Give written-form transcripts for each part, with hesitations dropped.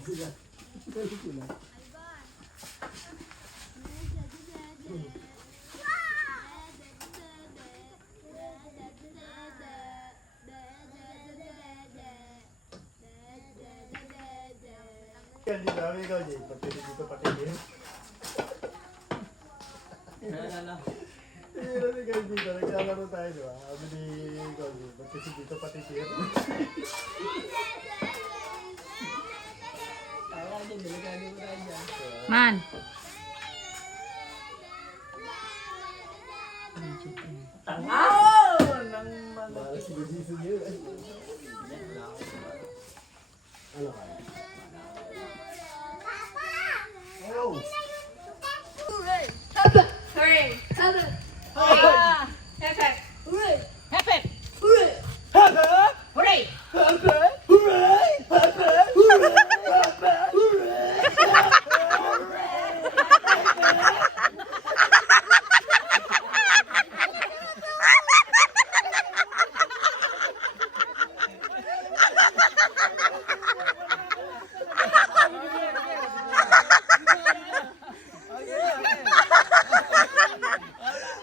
Hindi namin ikaw, Jay. Pagpili dito patigil. Hindi namin ikaw dito. Naglalaro tayo, di ba? Sabi ni ikaw, Jay. Pagpili dito patigil. Man. Malas si Gujiso niyo. Ano ka? Oh! Hooray!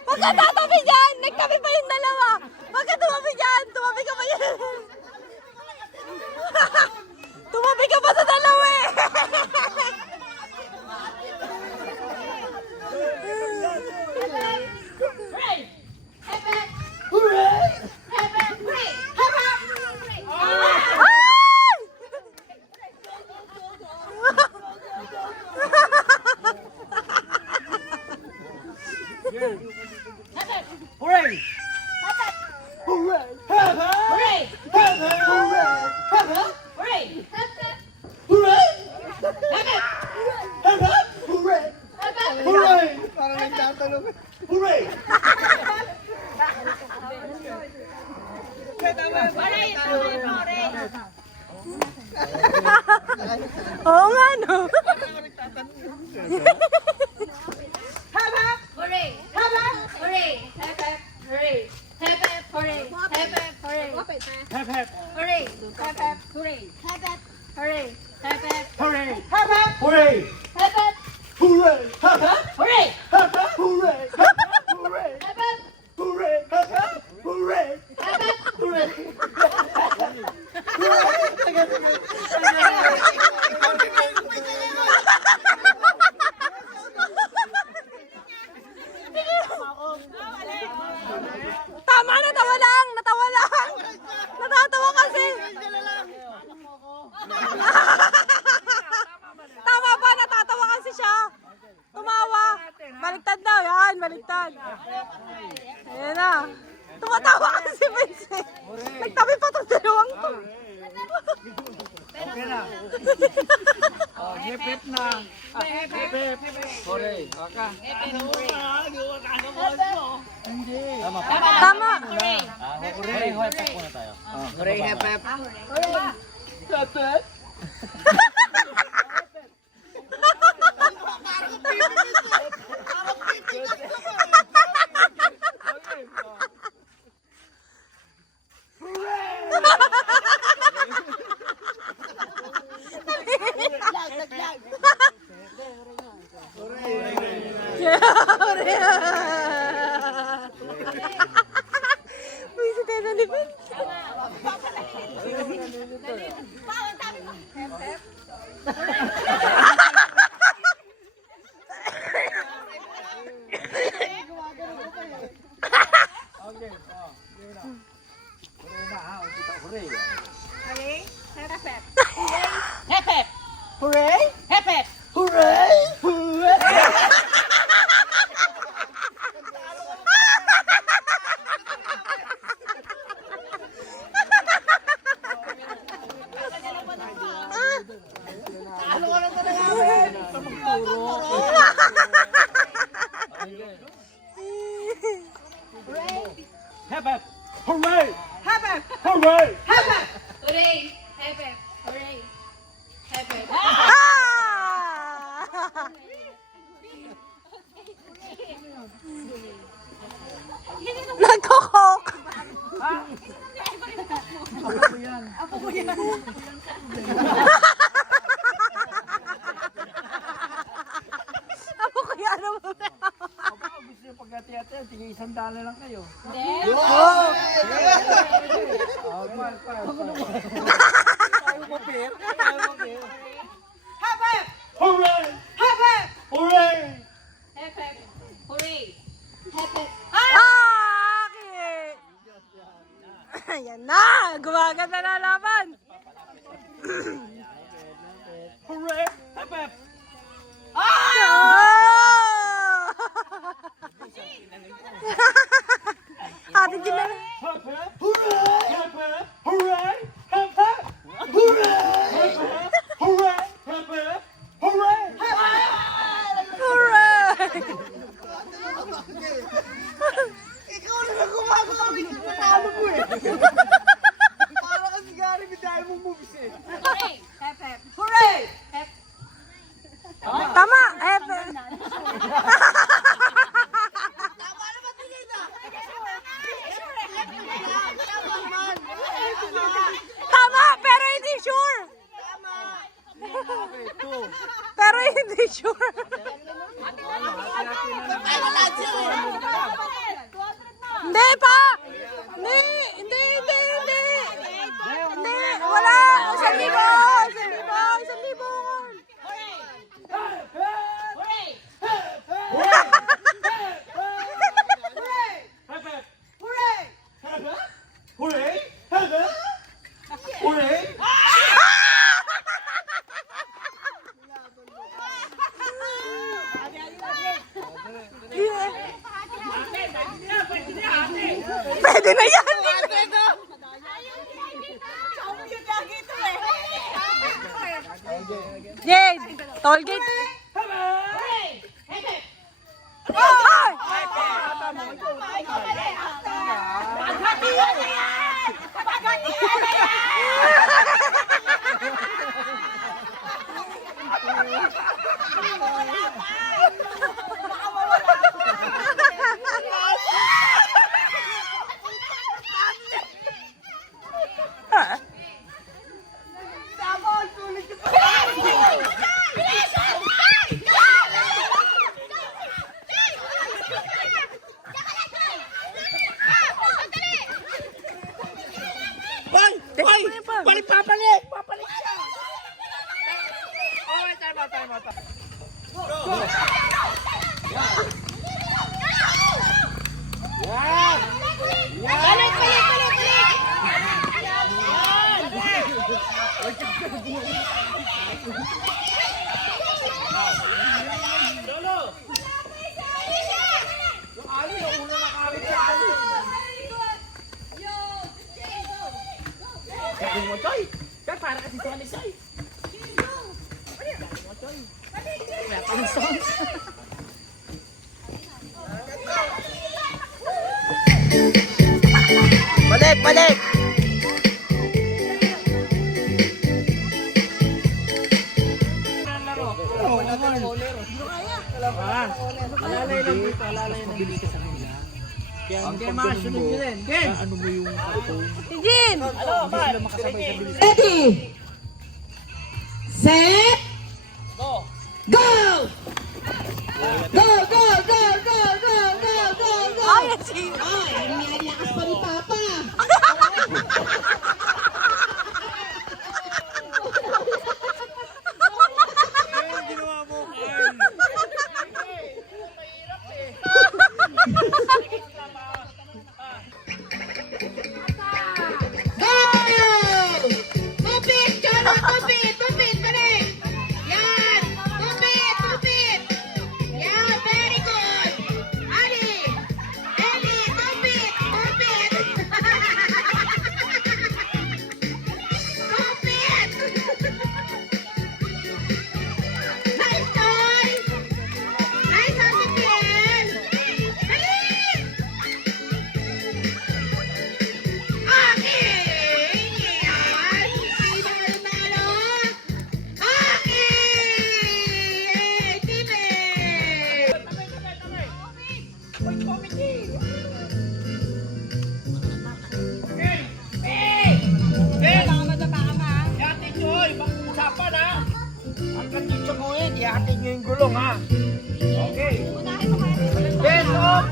Huwag ka tatabi dyan! Nagtabi pa yung dalawa! Huwag ka tumabi dyan! Tumabi ka pa yan! Tumabi ka pa sa dalawa eh! Hooray! Hooray! Parang nagtatanong. Hooray! Oo nga no! Hooray! Hooray! Hooray! Hooray! Hooray! Tama, natawa lang! Natawa lang! Natatawa kasi! Tama pa, natatawa kasi siya! Tumawa! Baliktad na, yan! Baliktad! Ayan na! Tumatawa kasi si Vincent! Nagtabi pa itong dalawang to! Okay na. Oh, hip-hip na. Hip-hip. Hooray. Okay. Hindi. Tama pa. Tama! Hooray. Hooray. Hip-hip muna tayo. Hooray, hip-hip. Hip-hip. Visit na naman. Hip-hip. Hooray. Hooray. Nagkokok! Ako yan. Sandali lang kayo. Hooray! Hooray! Aki! Ayan na! Gumaganda na laban! Hooray! Hep hep! Ating ginala. Hep hep! Hooray! Hep hep! Hooray! Hep hep! Hooray! Hep hep! Hooray! Hep hep! Hooray! Hooray! Ikaw na gumagawa ng natalo mo eh. Para kasi gari medalya mong moves eh. Hooray! Tama! Tama! Pero hindi sure! Pero hindi sure. Hindi pa! Hindi! Hindi! Hindi! Hindi! Hindi! Wala! 1,000! 1,000! 1,000! Hooray! Hep hep! Hooray! Pwede na yan! Jade! Tollgate! Ay! Balik papalik! Papalik siya! Oh, tama. Para kasi sa Alisay. Balik! Alalay lang dito sa kanila. Kaya masunod nyo rin. Ano mo yung Jin! Ready? Set? Go! Go! Go! Go! Go! Go! Go! Go! Go! Go! Ay, si... Ay, ang lakas pa ni Papa. Go! Tupit! Cholo! Tupit! Tupit! Balik! Yan! Tupit! Tupit! Yan! Very good! Ali! Eli! Tupit! Tupit! Tupit! Nice, Joy! Nice, Ate Ken! Dali! Ihatid nyo, ibang usapan ha. Ang kandito mo ihatid nyo yung gulong ha. Okay. Best of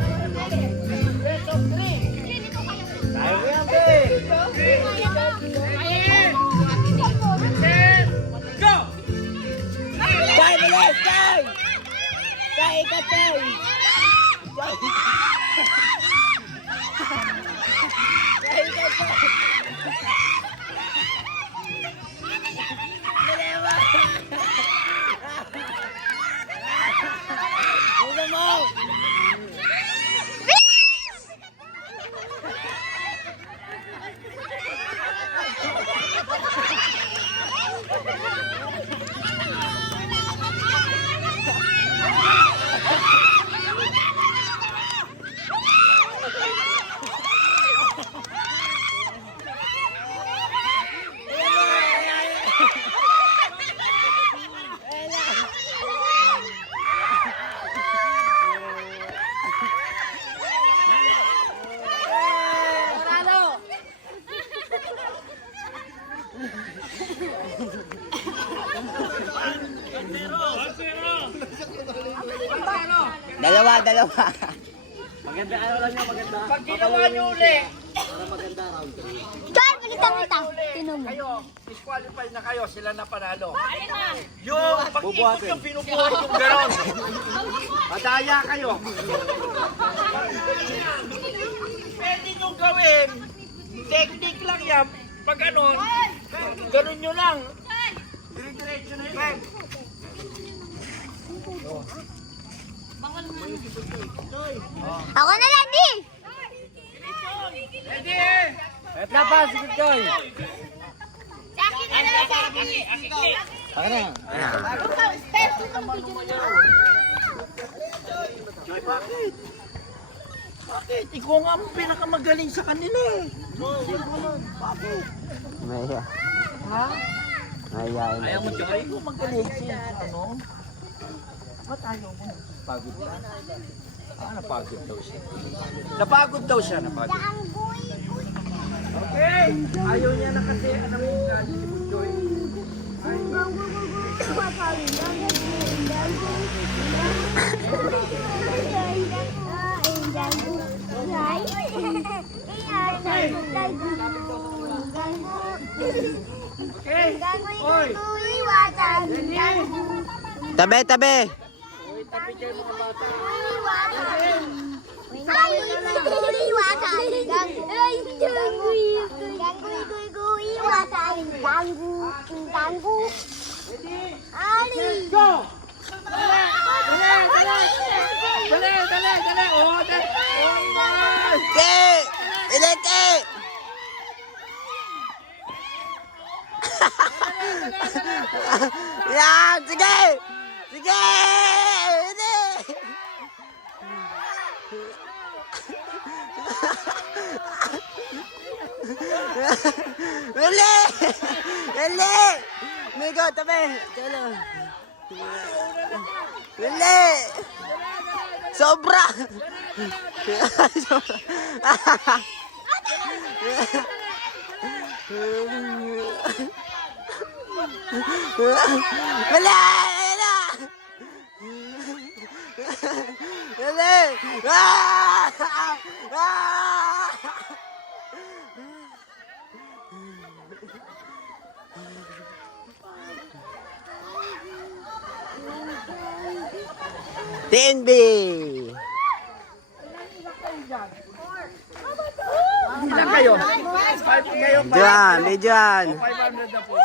Dalawa. Pag ginawa nyo uli, John, balita. Tinan mo. kayo, disqualified na kayo, sila na panalo. Yung pag-ikot yung pinubuhat yung gano'n. Madaya kayo. Pwede nyo gawin, technique lang yan. Pag ganon, ganon nyo lang. Dire-diretso na yun. Ako na lang, di. Ready? Wait na pa, sige Joy. Sa akin na lang, sa akin. Bakit? Ikaw nga ang pinakamagaling sa kanila eh. Maya. Ha? Mayayain na. Ayaw mo, Joy? Ikaw magaling siya. Ano? Ba't ayaw mo? Pagod na? Napagod daw siya. Napagod daw siya. Okay! Ayaw niya na kasi, alam mo yung galing si Joy. Okay! Oy! Tabi. Go! Dali! Oh, dali! Oh, my! Ilete! Yan! Sige! Hindi! Dali! Migo, tabi! Chalo! Dali! Sobra! Dali! TNB! Ilan kayo? 5 kayo pa. Diyan, may diyan. 500 na po.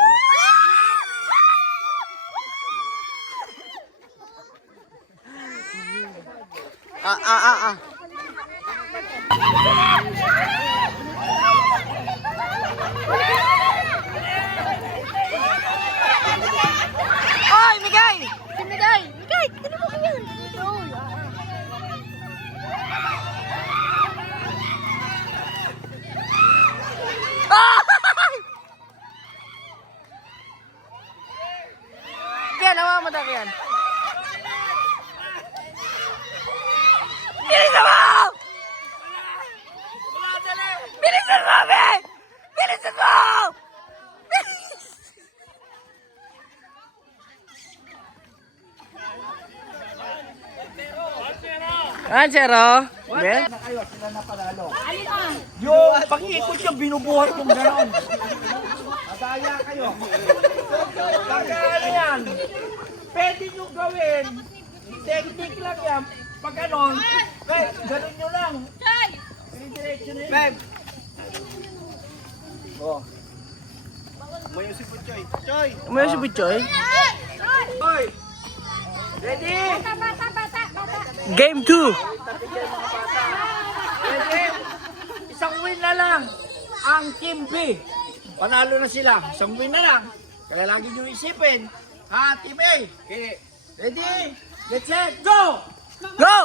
Oy, Migay! Si Migay! Migay, ano mo yan? Kaya nawa mo daw yan. Bilisan mo! Bilisan mo, Be! Bilisan mo! Zero. Ben? Kayo, sila na panalo. Yung pag-ikot yung binubuhat yung gano'n. Madaya kayo. Pagka ano yan, pwede nyo gawin, technique lang yan. Pag ganon, ganun nyo lang. Diretso na yun. Beb. Oh. Umayo si Puchoy. Choy. Umayo si Buchoy. Hoy! Ready? Game 2. Ready? Isang win na lang ang Team B. Panalo na sila. Isang win na lang. Kaya lagi nyo isipin. Ha, Team A. Okay. Ready? Get set, go! Go!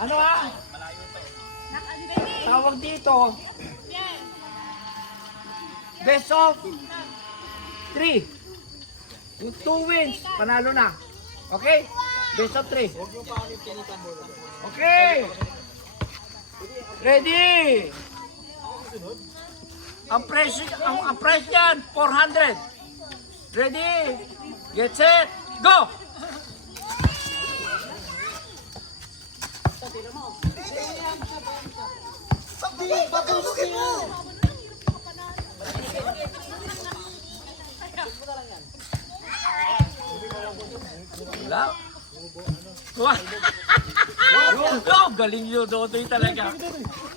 Ano ha? Tawag dito. Best of 3. Yung 2 wins, panalo na. Okay? Best of 3. Okay. Ready? Ang price yan, 400. Ready? Get set, go! Wala. Wah. Oh, galing yun, Dodoy talaga.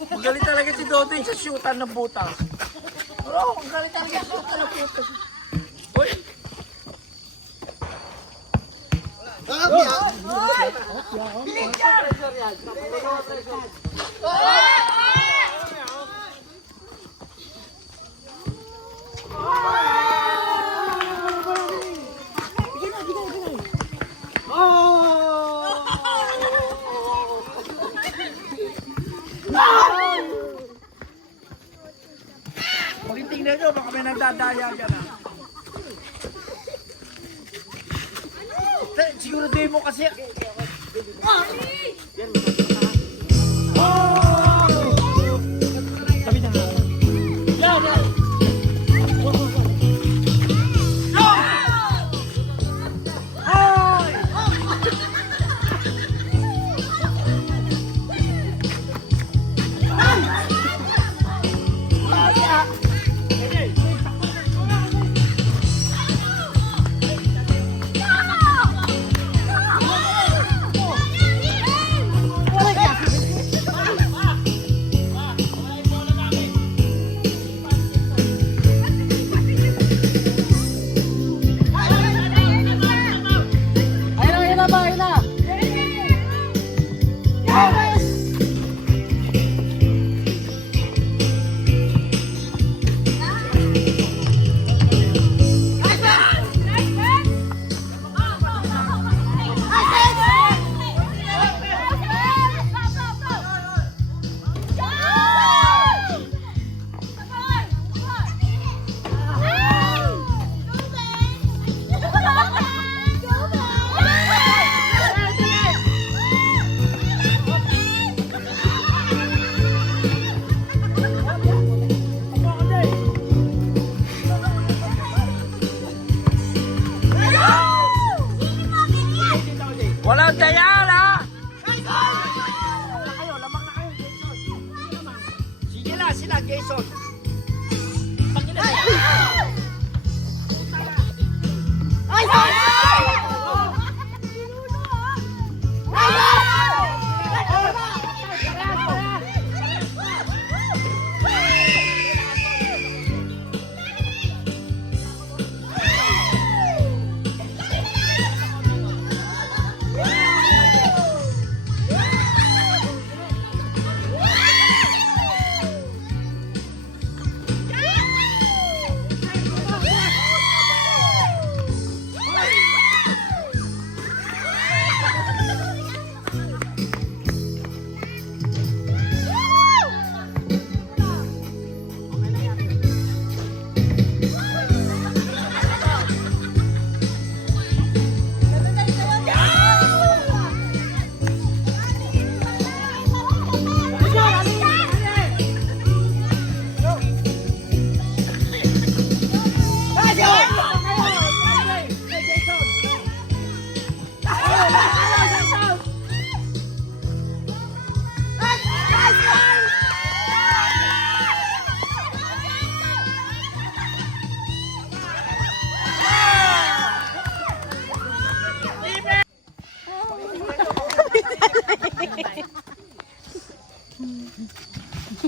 Magaling talaga si Dodoy sa shootan ng butas. Bro, ang galing talaga sa shootan ng butas. Uy! Pagkitingnan nyo, baka may nagdadaya dyan ha. Siguro din mo kasi. Sabi na nga. Yan, yan. Ay! Walang dayaan ha! Lamang na kayo, Jason. Sige na, sila, Jason.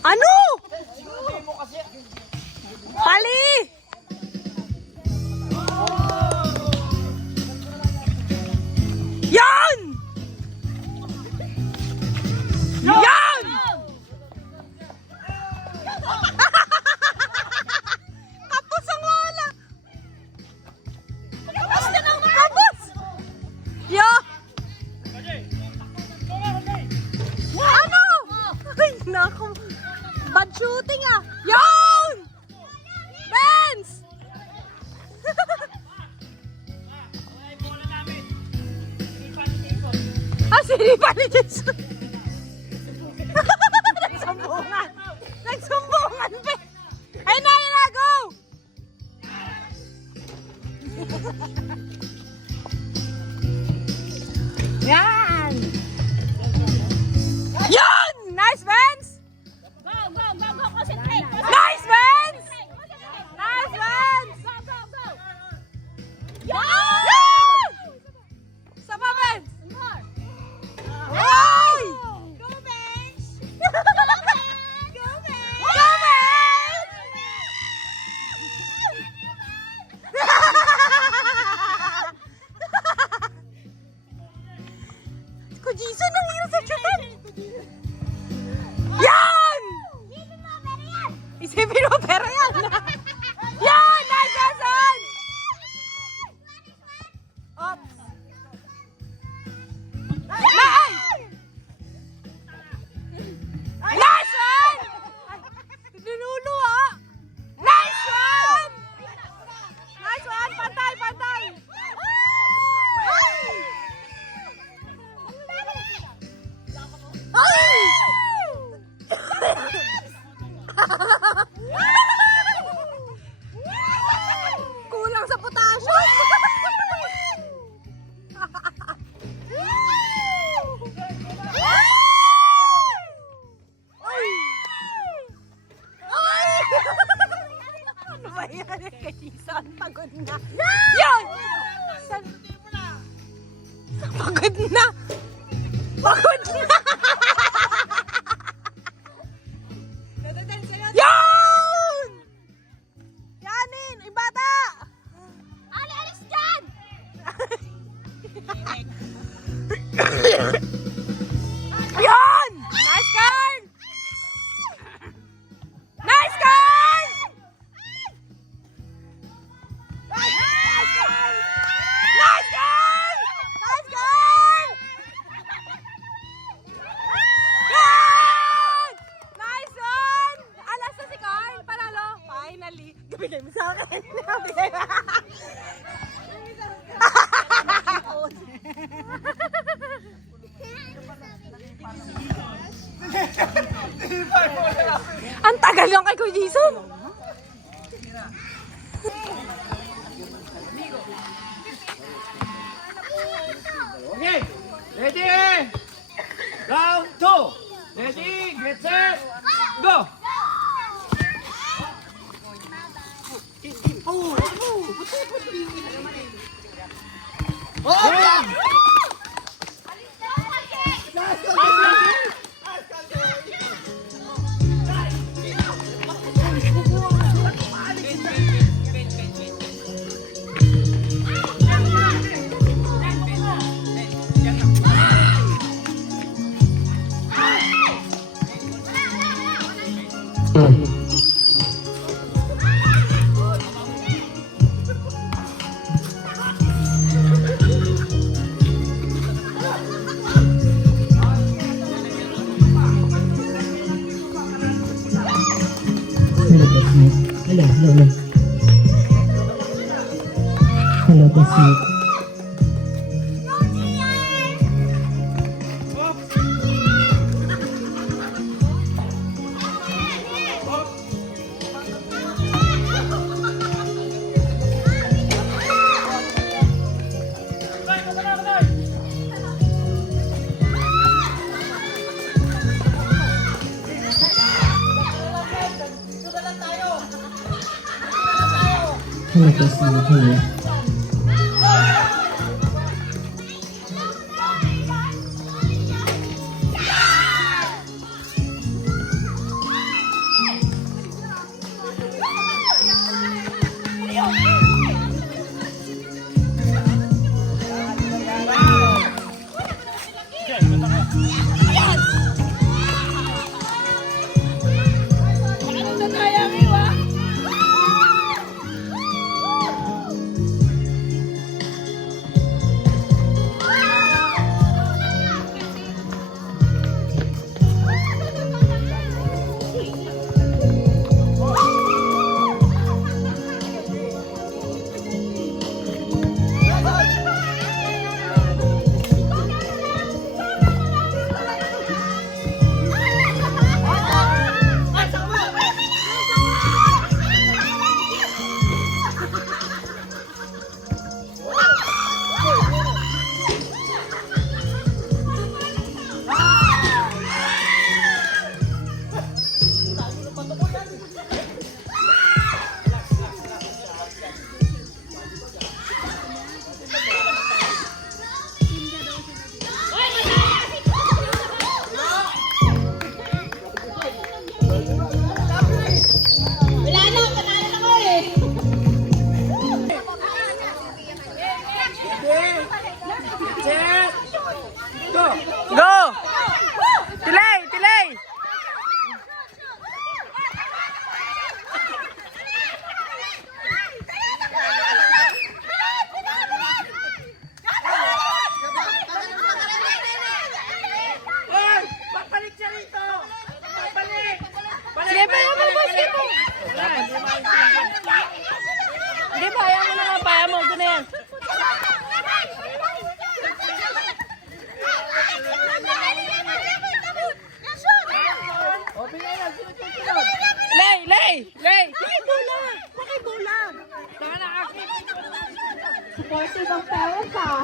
Ano? Pali! Yan! Yan! Kapos ang wala! Kapos na naman! Kapos! Yo! Ano? Ay, naku! Bad shooting ah! Yan! Benz! Ah, sinipa ni Jason! Nagsumbungan! Nagsumbungan, be! Ay na, go! Yan! Yan! Nice, Benz! Concentrate. Nice, Benz! Nice, Benz! Yan! Sa pa, Benz? Ay! Go, Bench! Go, Benz! Ko Jason, ang hirap sa chutan! Yan! Isipin mo, pero yan! Yan! Nice, Jason! Oops! Nice! Nice one! Ninulo ah! Nice one! Nice one! Pantay! Pantay! Kulang sa potassium! Ano ba yan? Kajisan, pagod na. Yan! Pagod na! Pagod na! Yan! Yanin! Ibata! Alis dyan! Yan! Nice girl! Nice girl! Nice girl! Nice girl! Nice girl! Yan! Nice one! Alas na si Carl. Panalo. Finally. Bigay mo sa akin. Bigay mo. Ang tagal lang kay Kuya Jason. Okay, ready? Round 2. Ready, get set, go! Hello, classmate. Palabas na huli. Go! Tilay! Tilay! Hoy! Papalik siya rito! Papalik! Sige pa naman mo, sige po. Hindi pa, ayaw mo na nga pa, ayaw mo, gano'n yan. Lay! Lay! Lay! Sige, bola! Bakit bola? Saka na akin! Supportive ang parents, ah.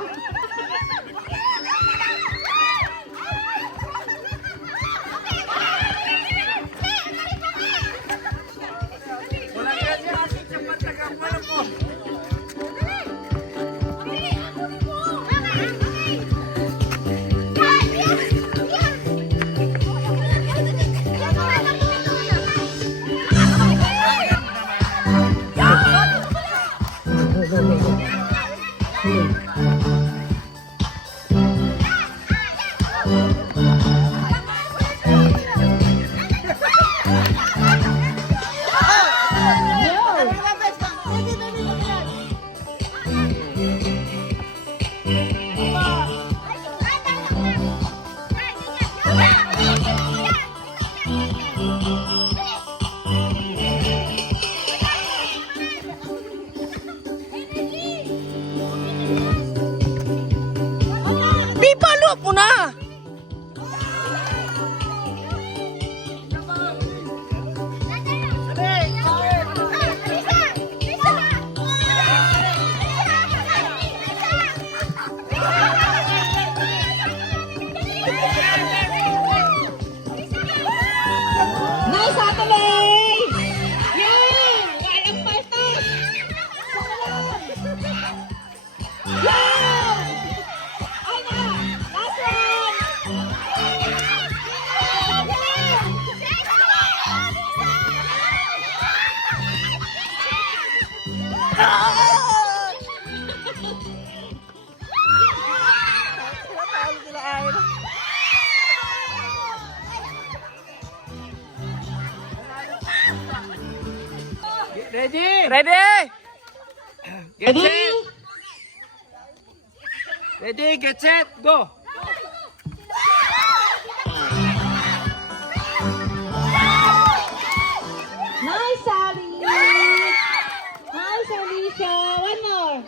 Walang ganyan akin sa pagkakapala po! Di palo mo na! Nice, Ate May! Yan! Walang pastos! Yan! Ano? Last one! Ready? Ready? Get set! Ready, get set, go! Nice, Ali! Nice, Alicia! One more!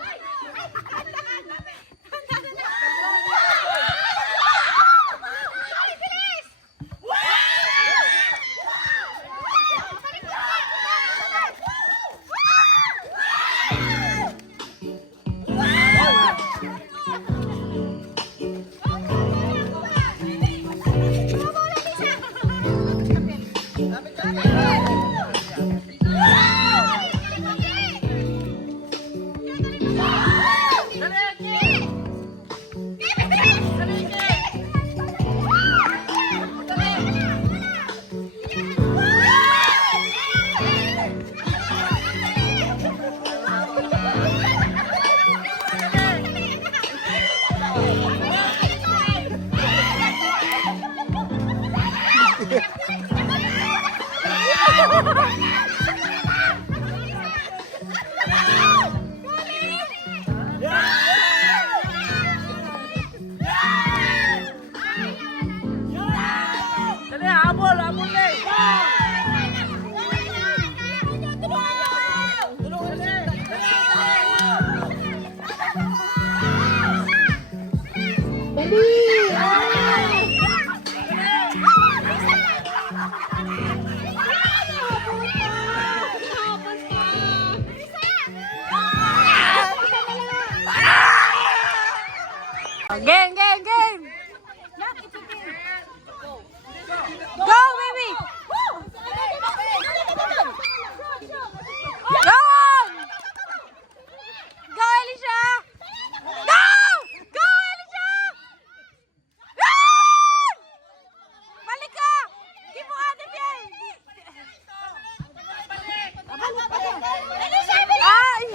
Game, game, game! Go, baby! Go on! Go, Alicia! Go! Go, Alicia! Run! Balik ka! Keep mo hanap yan! Ay!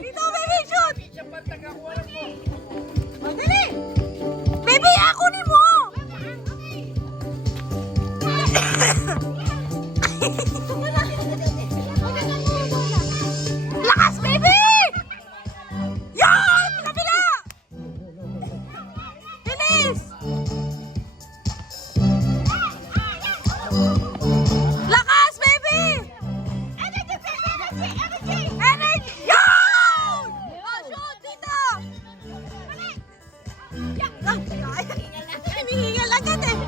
Dito, baby, shoot! Dali! Baby, ako ni mo! Lakas, baby! Yan! Kabila! Bilis! Lakas, baby! Energy! Yan! Oh, shoot! Dito! Hinihingal agad eh.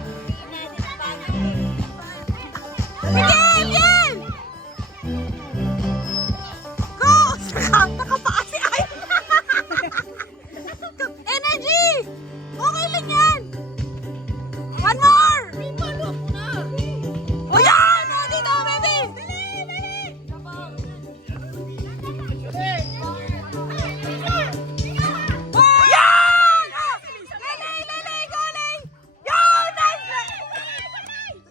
Sige, Biel! Go! Nakapaa si Ay! Energy! Okay lang yan! One more! O yan! O, dito, baby! Yan! Lele, lele, go, Lele! Yan! Nice!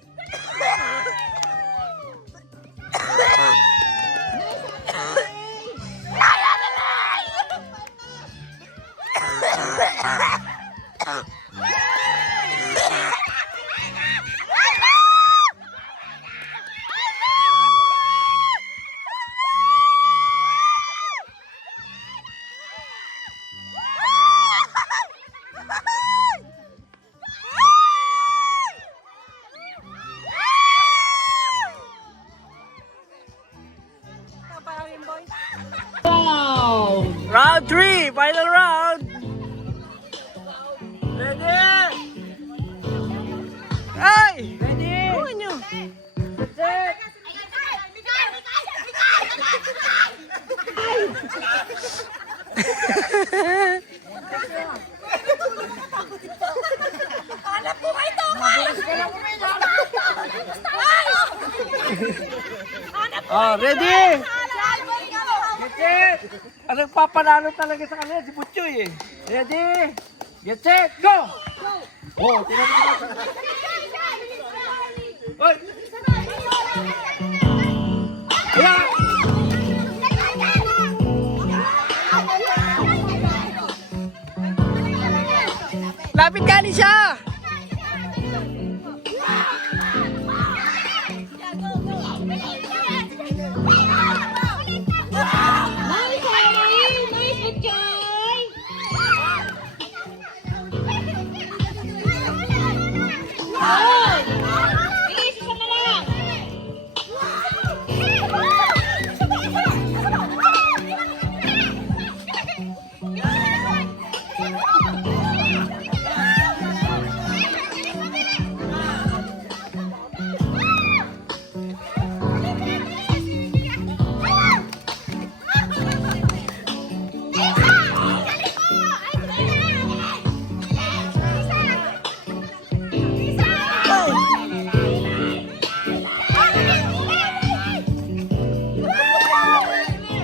Wow! Round 3, final round. Ready? Ay! Ready? Gawin nyo. Set. Hanap ko kayo to, Ready? Get set! Ang nagpapanalo talaga sa kanila, si Butchoy eh. Ready? Get set, go! Oh, tingnan mo na. Hoy! Ayan! Lapit ka ni siya! Nice, Harry! Nice, Enjoy! Good! Bilis, isa na lang!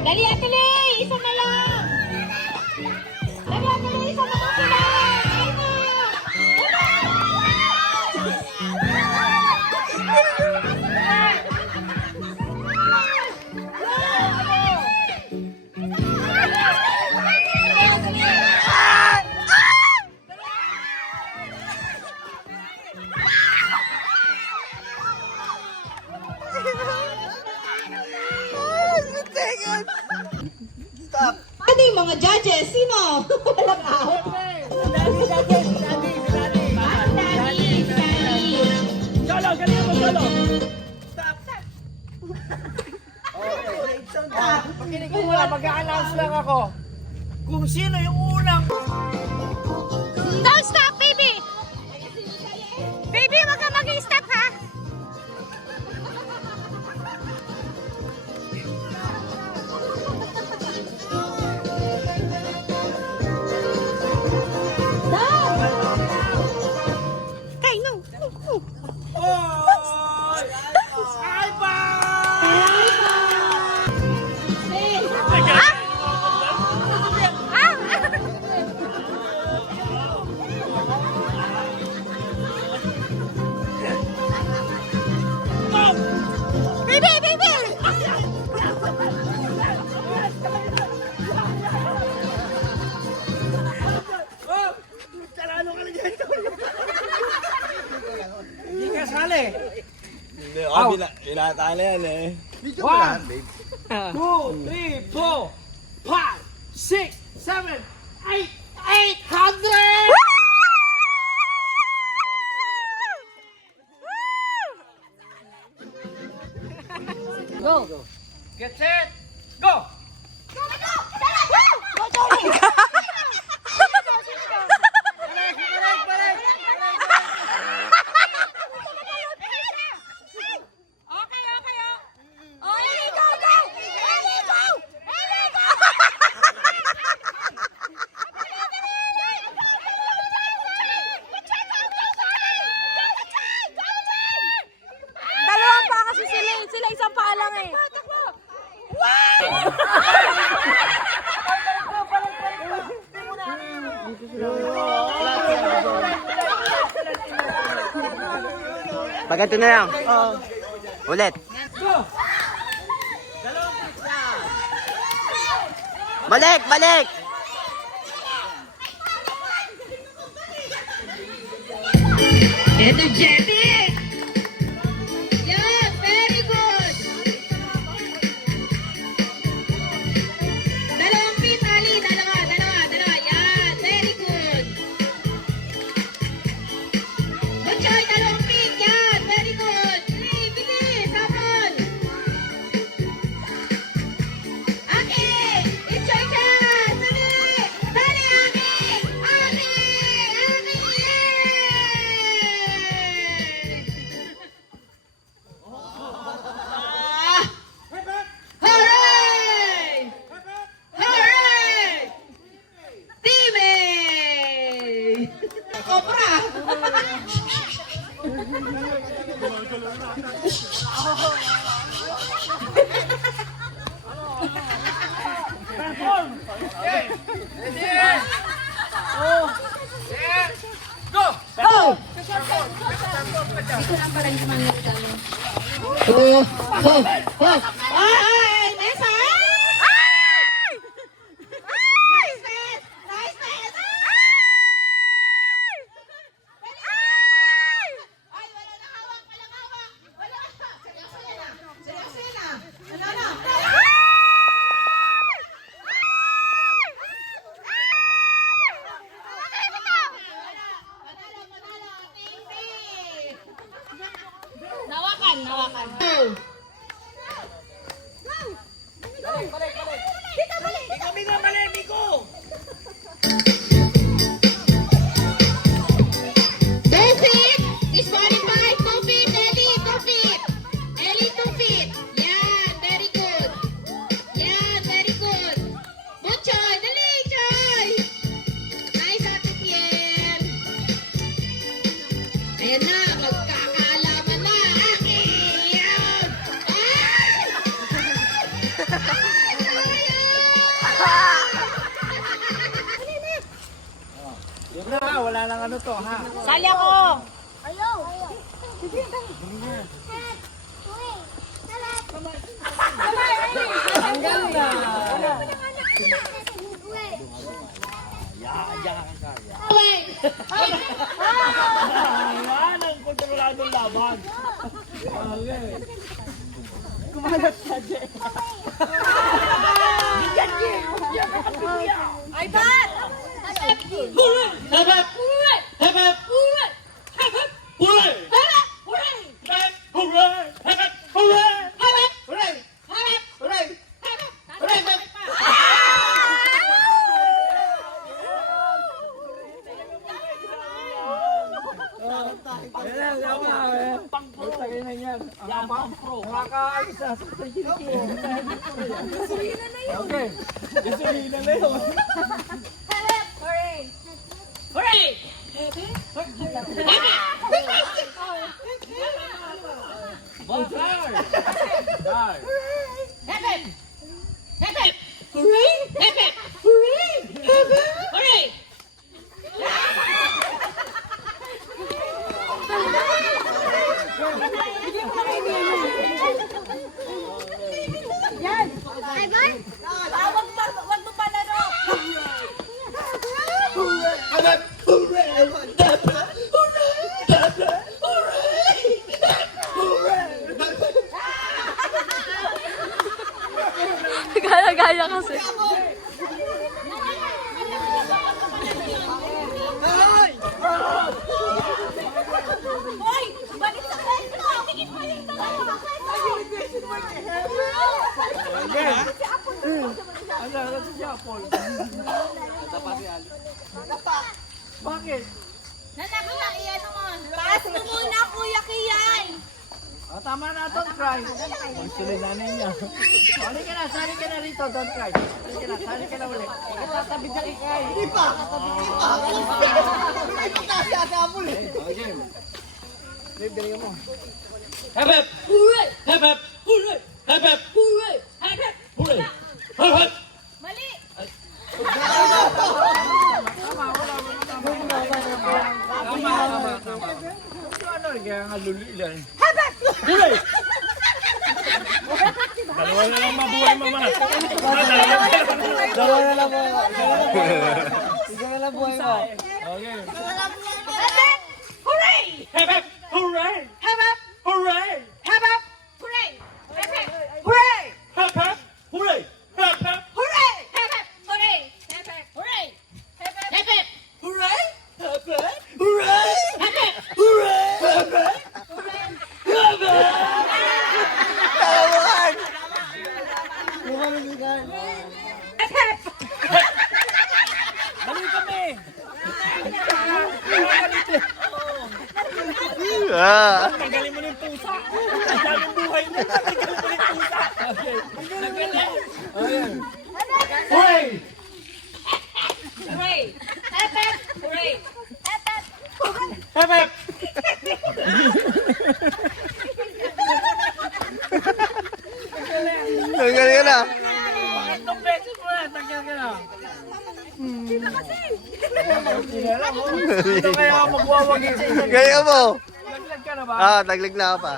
Dali, Atali! Isa na lang! Dali, Atali! Isa na lang sila! Ayun na! Ano yung mga judges? Sino? Walang out. ako kung sino yung unang Don't stop, baby! Baby, wag ka mag-stop, ha? Hey, no! Baby, baby! Hindi ka sali. Hindi, inatala yan eh. 1, 2, 3, 4, 5, 6, 7, 8, 800! Go! Get set, go! Okay, okay, oh. Oh, Ellie, go, go! Ellie, go! Ellie, go! Dalawang pa kasi sila, sila isang paa lang eh. Pag ito na lang. Ulit. Balik, balik! Energetic! Yes, very good! Dalawang feet, Ali. Dalawa. Yan, very good. Butchoy, dalawang feet. Yan, very good. Bilis, habol. Aki, it's your chance. Dali, Aki. Aki, Hooray! Hooray! Teammate! Cobra! Ay! Nessa! Nice pass! Nice pass! Ay, wala na hawak! Walang hawak! Wala ka! Seryoso na! Ano na? Nawakan! Two feet! Disqualified! 2 feet! Ellie! 2 feet! Ellie, 2 feet! Yan! Very good! Yan! Very good! Butchoy! Dali, Choy! Nice, Ate Piel! Ayan na! Magkakaalaman na! Aki! Yan! Yun na, wala nang ano to, ha? Sali ako! Yan ang kontroladong laban. Ay, bat! Ayan, tama. Pagpagay na yan. Ang pro. Nakakaisa sa kinikili. Okay. Gasolina na yun. Hooray! Bonfire! Dar! Hep hep! Hep hep! Hooray! Hep hep! Hooray! Hep hep! Hooray! Wag mo palaro. Gaya-gaya kasi. Hoy! Balik sa kwento! Tingin pa yung dalawa! Ano si Apple? Bakit? Nanakala, iyan mo. Taas mo muna, Kuya Kiyan. Tama na, don't cry. Magsulit nanay niya. Sali ka na, sali ka na rito, don't cry. Sali ka na ulit. Tatabi ka ikay. Hindi pa. Kasi ate Apple eh. Okay. Dave, galingan mo. Hep hep! Hooray! Hep hep! Hooray! Hep hep! Hooray! Hep hep! Hooray! Hep hep! Mali! Tama. Ano, kaya nga lulilan. Dalawa na lang mabuhay, mama. Dalawa na lang po. Isa na lang buhay mo. Okay. Hep hep! Hooray! Hep hep! Hooray! Hep hep! Hooray! Hep hep! Hooray! Hep hep! Hooray! Hep hep! Hooray! Hep hep! Hooray! Hep hep! Hooray! Hep hep! Hooray! Hep hep! Hep hep! Hooray! Hep hep! Hooray! Hep hep! Hooray! Hep hep! Hep hep! Hep hep! Dali kami! Tanggalin mo ng pusa! Ang daming buhay mo! Tanggalin mo ng pusa! Okay. Nagaling! Ayan. Hooray! Hooray! Hep hep! Hooray! Hep hep! Hep hep! Tanggal ka na. Pangatlong beses mo na! Tanggal ka na! Sinala mo! Ito kaya magwawagin sa isa. Gaya mo. Laglag ka na ba? Taglig na ka pa.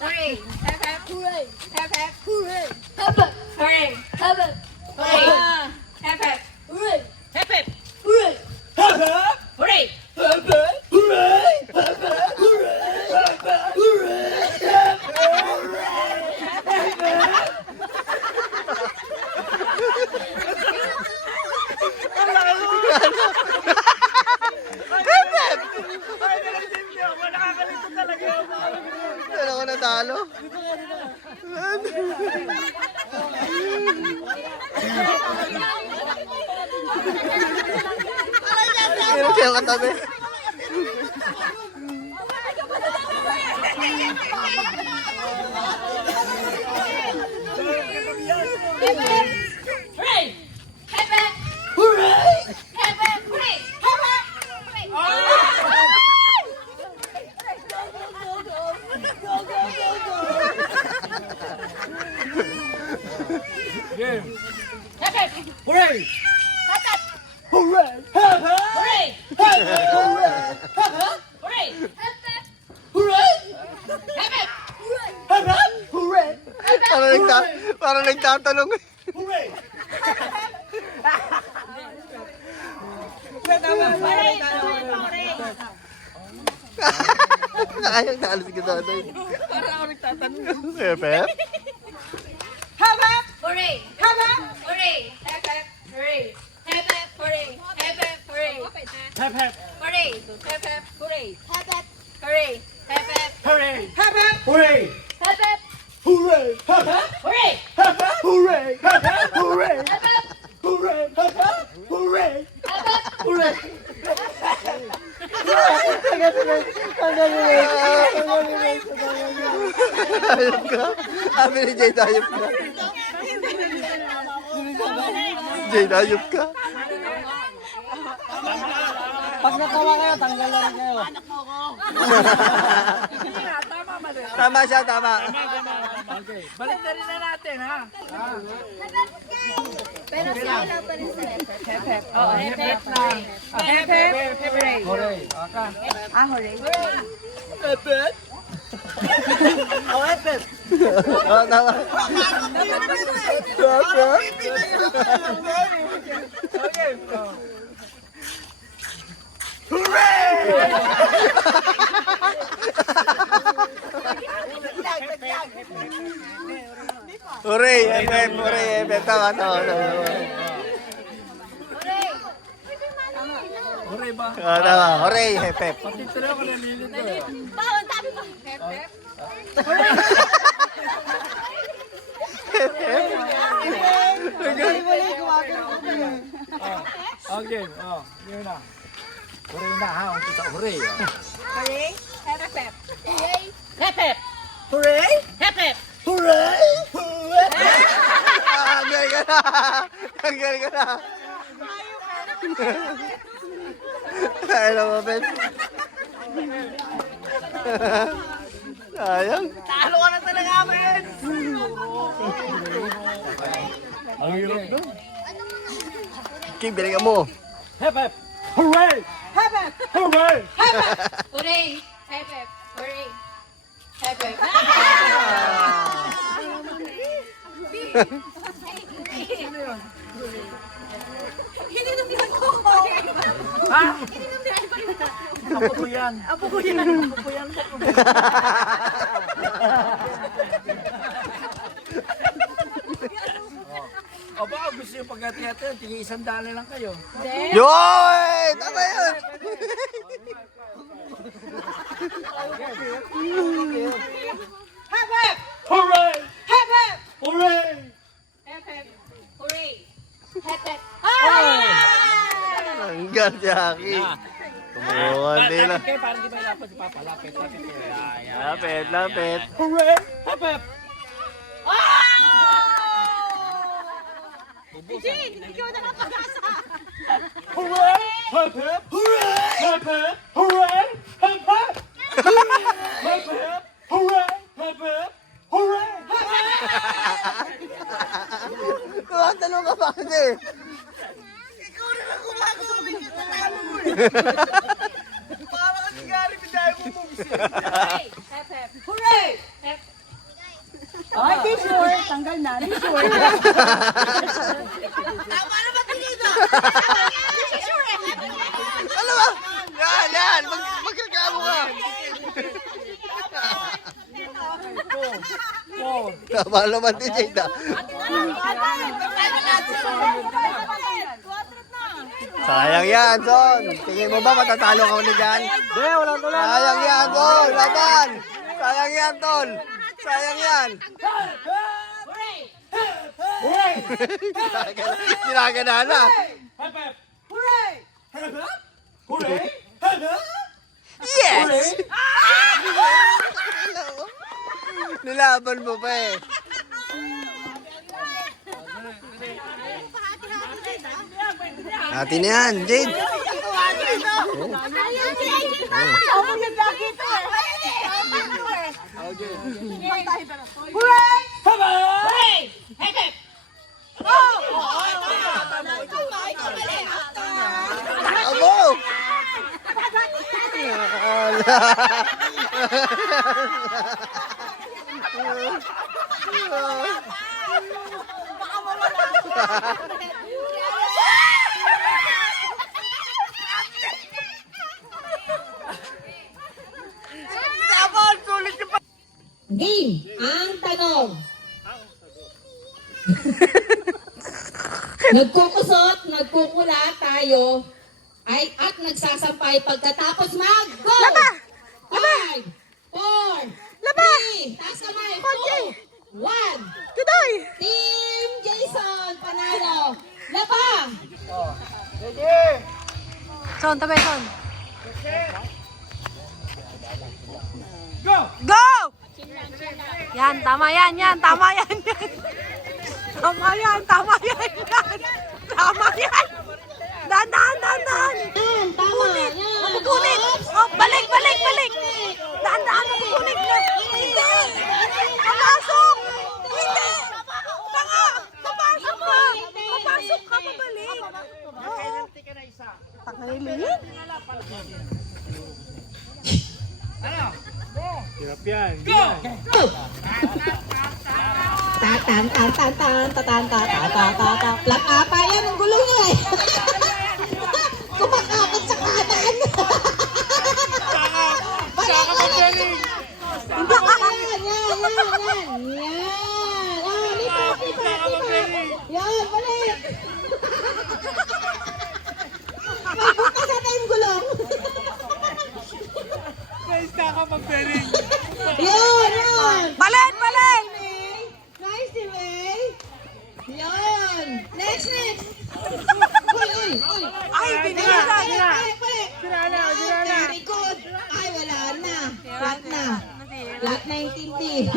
Hooray! Hep hep! Hooray! Hep hep! Hooray! Hep hep! Hooray! Hep hep! Hooray! Hep hep! Hooray! Hep hep! Hooray! Hep hep! Hooray! Hep hep! Hooray! Hep hep! Hooray! Hep hep! Hooray! Nakakalito talaga yung mga Ano ko natalo? Pero siya ang katabi. Hooray! Hep hep! Hooray! Hep hep! Hooray! Hep hep! Hooray! game. Hep hep! Hooray! Hep hep! Hooray! Hep hep! Hooray! Hep hep! Hooray! Hooray! Hep hep! Hooray! Hep hep! Hooray! Hep hep! Hooray! Parang nagtatanong. Hooray! Hooray! Hooray! Nakayang naalis ka doon. Parang ako nagtatanong. Pepe? Hep hep! Hooray! Hep hep! Hooray! Hep hep! Hooray! Hep hep! Hooray! Hep hep! Hooray! Hep hep! Hooray! Hep hep! Hooray! Hep hep! Hooray! Hep hep! Hooray! Hep hep! Hooray! Hep hep! Hooray! Hep hep! Hooray! Hep hep! Hooray! Hep hep! Hooray! Hep hep! Hooray! Hep hep! Sabi ni Jade, ayop ka. Jade, ayop ka. Pag natawa kayo, tanggal na rin kayo. Tama siya, tama. Okay, balik na rin na natin, ha? Hooray. Okay. Oh, tama. Okay. Hooray, FM, hooray, FM. Tama, tama, tama. Hooray ba? Tama, hooray, FM. Pati tuloy ako nalilito. eh. Okay, yun na. Hooray na, ha? Ang kita, hooray. Ah, ang galing ka na. Ang galing ka na. Ano mo, Ben? Sayang. Talo ka na talaga ako yan. Ang hirap doon. Kim, bilingan mo. Hep, hep. Hooray! Hep, hep. Hooray! Hooray! Hep, hep. Hooray! Hep, hep. Ha? Apo ko yan. O baka gusto yung pagkati-hati, tingin $100 lang kayo. Yoy! Tama yun. Hep, hep. Hooray! Hep, hep. Hooray! Hep, hep. Hooray! Hep, hep. Ang galing, Jackie. Oo, hindi na. Lapit kayo, parang di ba lapit? Papalapit, lapit kayo. Ayan. Lapit, lapit. Hooray! Hep, hep. Hooray! Hep, hep. Hooray! Hep, hep. Hooray! Hep, hep. Hep, hep. Hooray! Hep, hep. Hooray! Tumatanong ka ba kasi? Ikaw na lang gumagawa ng talo mo eh. Para kasi gari, dahil mo moves eh. Hep, hep. Hooray! Hep. Ay, di sure. Tanggal na. Di sure. Tama naman dito. Ano ba? Yan, yan. Magreklamo ka. Tama naman din, Jade. Sayang yan, Son. Tingin mo ba matatalo ka ulit dyan? Hindi, wala to lang. Sayang yan, Tol. Laban. Sayang yan, Tol. Sayang yan. Ginagana na. Hep, hep. Hooray! Hooray! Yes! Nilaban mo pa eh. Atin na yan, Jade. Ako yung lagi ito eh. Hooray! Hooray! Hep, hep. Abo! Game, ang tanong. Nagkukusot, nagkukula tayo at nagsasampay pagkatapos mag-go! Laba! 5, 4, Laba! 3, taas kamay, Konti! 2, 1. Kiday! Team Jason, panalo. Laba! Son, tabay, Son. Go! Go! Yan, tama yan, yan. Tama yan, yan. Tama yan, tama yan, yan. Tama yan. Dahan, dahan. Yan, tama. Yan. Mapupunit. Oh, balik. Dahan, mapupunit na. Hindi. Papasok. Hindi. Tanga. Papasok ka. Papasok ka, pabalik. Oo. Tangilin. Hirap yan. Flat apa yan ang gulo niya eh. Kumakapit sa kanan. Balik. Yan. Ah, lipat. Yan, balik. May bukas na tayong gulong. Yan. Balik. Nice, May. Yan. Next. Uy. Ay, binisan. Balik. Very good. Ay, wala na. Flat na. Flat na yung tinti.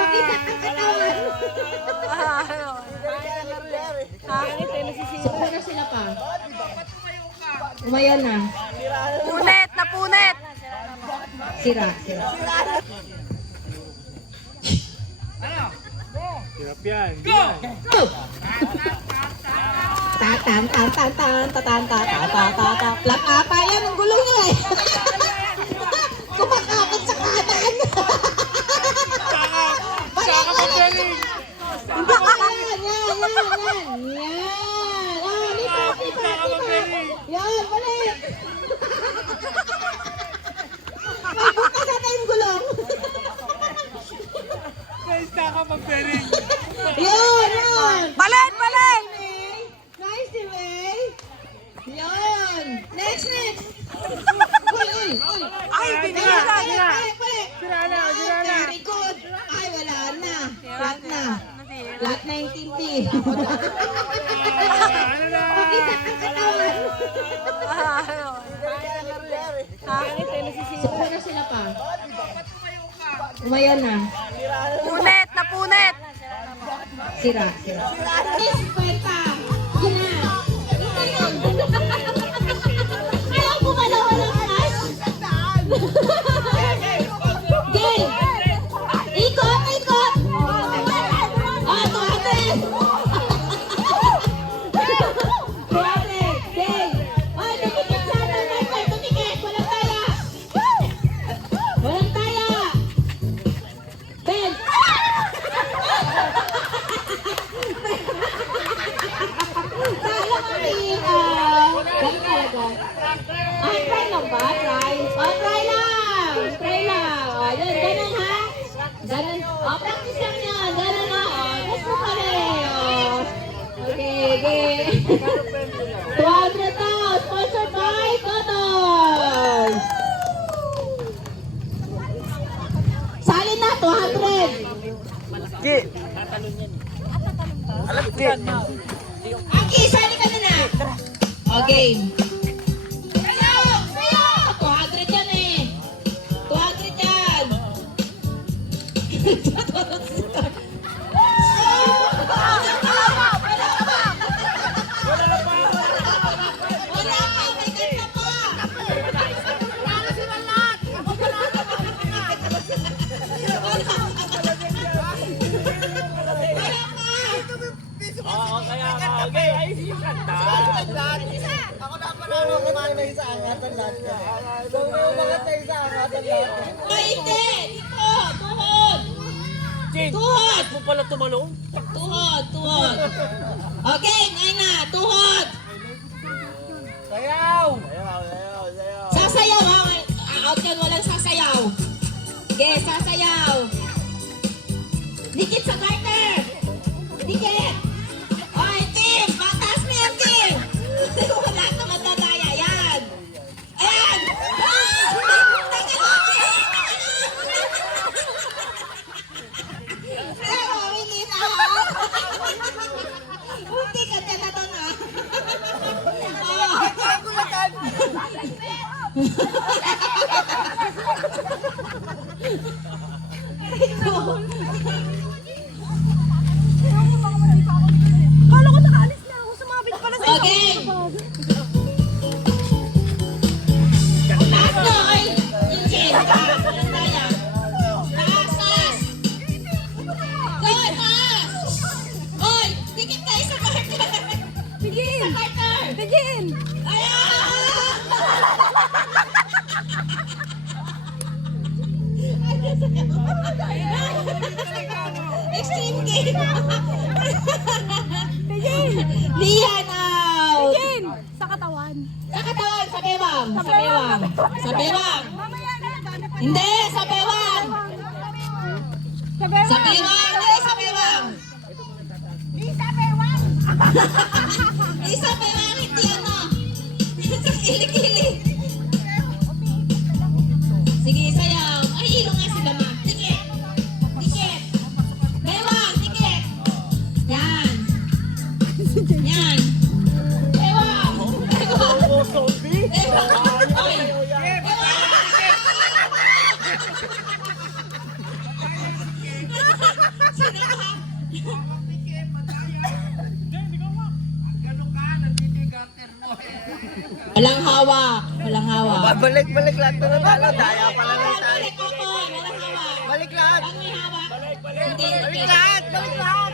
Pag-isa ang katawan. Suko na sila pa. Umayan na. Napunit. Sira. Hirap yan. Flat apa yan ang gulo niya eh. Kumakapit sa kanan. Balik. Yan. Ah, lipat. Yan, balik. May bukas na tayong gulong. Yan. Balik. Nice, May. Yan. Next. Uy. Ay, binisan. Balik. Very good. Ay, wala na. Flat na. Flat na yung tinti. Pag-isa ang katawan. Suko na sila pa. Umayan na. Napunit. Sira. Kwenta. Gina. Ayaw gumalaw ng cash. Game. Ikot. Ah, 200. 200. Game. Ay, tumikit sana. Michael, tumikit. Walang taya. Ben. Ganun talaga. Try lang ba? Try. Try lang. Ganun ha. Ganun. Practice lang yan. Ganun ha. Gusto ka rin. Okay. 200 na. Sponsored by Cotton. Salin na. 200. Aki, sali ka na. Okay. Sayaw! 200 yan eh. 200 yan. Wala pa, may ganda pa. Ako na panalo kumain na isa angatan lahat ka. Kung umangat na isa angatan lahat ka. Ay, hindi. Dito. Tuhod. Tuhod. Mo pala tumalong? Tuhod. Okay, ngayon na. Tuhod. Sayaw! Sasayaw ha. Out yan, walang sasayaw. Okay, sasayaw. Dikit sa garter. Dikit. Okay, team. Mataas na yan, team. Wala ka magdadaya. Yan. Ayan. Pero, hindi na ha. Hindi ka na doon ha. Extreme game. Lian out. Jin! Sa katawan. Sa katawan, sa bewang. Sa bewang. Sa bewang. Hindi, sa bewang. Sa bewang. Sa bewang. Hindi, sa bewang. Isa bewang, hindi ano. Sa kilikili. Sige, sayaw. Ay, ilo nga sila ma. Dikit. Dikit. Bewang, dikit. Yan. Yan. Bewang. Bewang. Bewang. Ay. Sino ba? Walang hawak. Walang hawak. Balik lahat na natalo. Daya pala lang tayo. Balik ako. Walang hawak. Balik lahat. Pag may hawak. Hindi. Balik lahat. Balik lahat.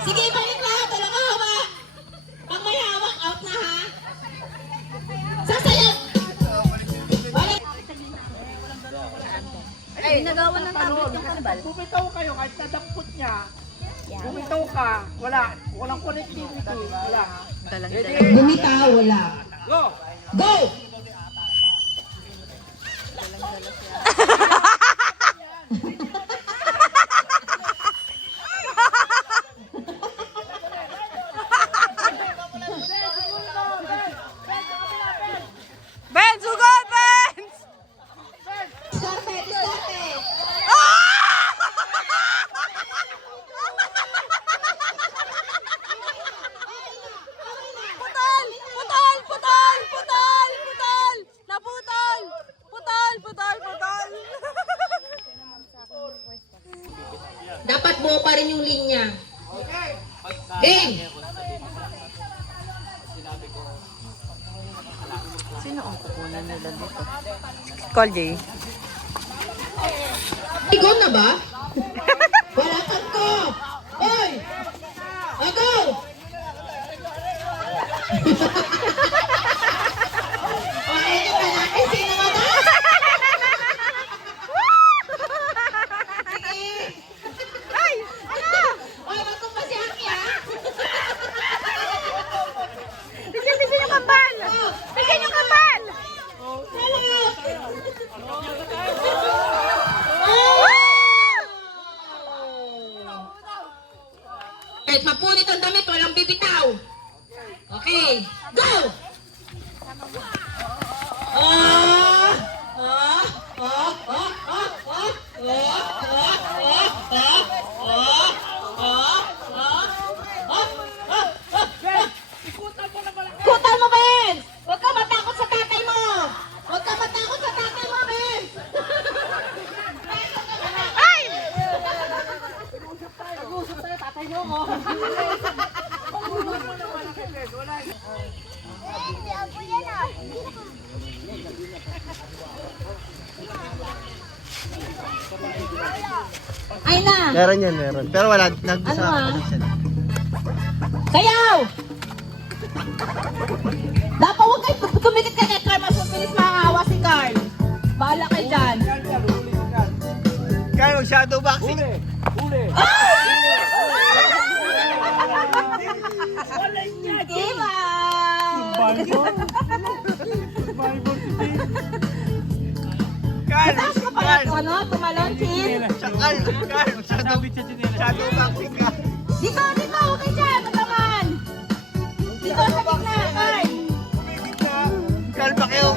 Sige, balik lahat. Walang hawak. Pag may hawak, out na ha. Sasayaw. Balik. Ginagawa ng tablet yung kanbal. Bumitaw kayo kahit nadampot niya. Bumitaw ka. Walang connectivity. Wala. Bumitaw, wala. Go! Go! Ben, sugod, Ben! Starte, starte. Putol! Putol! Putol! Putol! Putol! Naputol! Putol! Putol! Putol! Dapat buo pa rin yung linya. Game! Sino ang kukunan nila dito? Call Jay. Ikaw na ba? Wala kang ko! Hoy! Ako! Okay, ito na natin. Sino mo ba? Sige! Ay! Ano? Hoy, magkong pa si Aki, ha? Bigyan yung kambal! Bigyan yung kambal! Kahit mapunit ang damit, walang bibitaw. Okay, go! Ikutan mo, Ben! Huwag ka matakot sa tatay mo! Huwag ka matakot sa tatay mo, Ben! Ay! Ay na! Meron yan, meron. Pero wala, Ano nag-isa ah? connection. Sayaw! Dapat huwag kayo tumikit ka kay Carl. Mas mabilis makakawa si Carl. Bahala kayo dyan. Kaya mag-shadow boxing. Huli! Diba? Carl! Taas ka pala ito, ano? Tumalon, Chin. Carl! Shadow boxing ka. Dito, dito. Huwag kayo dyan. Magkaman. Dito sa gitna, Carl. Carl, pakiyo.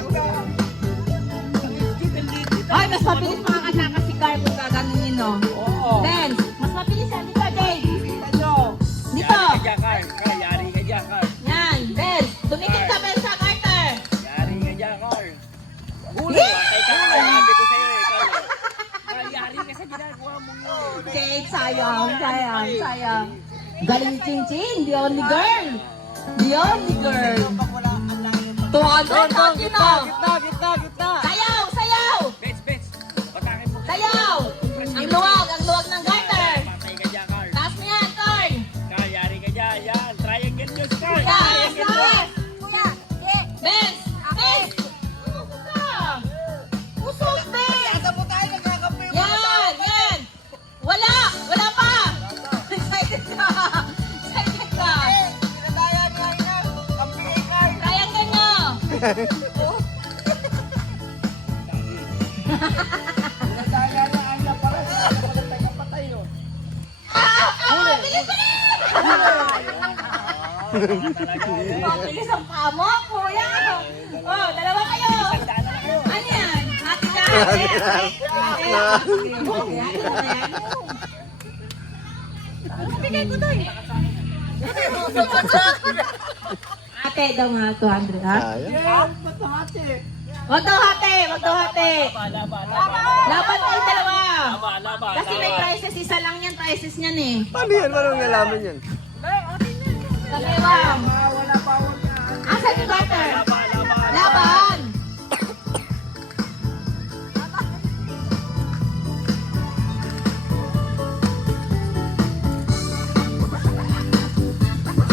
Ay, mas mabilis makakataka si Carl kung gaganunin, no? Oo! Then, mas mabilis yan. Dito, Dave. Ano? Dito. Yari ka dyan, Carl. Carl, yari ka dyan, Carl. Yan. Then, tumikit ka, Ben, sa Carter. Yari ka dyan, Carl. Huli! Patay ka, Carl. Sabi ko sa'yo eh, Carl. Carl, yari ka sa ginagawa mo yun. Jade, sayang, sayang, sayang. Galing Chin-Chin, the only girl. The only girl. 200 natin, no? Gitna. Sayaw, sayaw. Bets, bets. Patakin mo. Sayaw. Ang luwag ng guard. Oh, bilis ang pamo, kuya. Oh, dalawa kayo. Ano yan? Hati ka? Bigay ko doon. Ate daw nga 200, ha? Wag daw hati, wag daw hati. Laban kayo dalawa. Kasi may prices, isa lang yan, prices niyan eh. Paano yan? Walang nalaman yan. Kamiwang. Asan yung butter? Laban.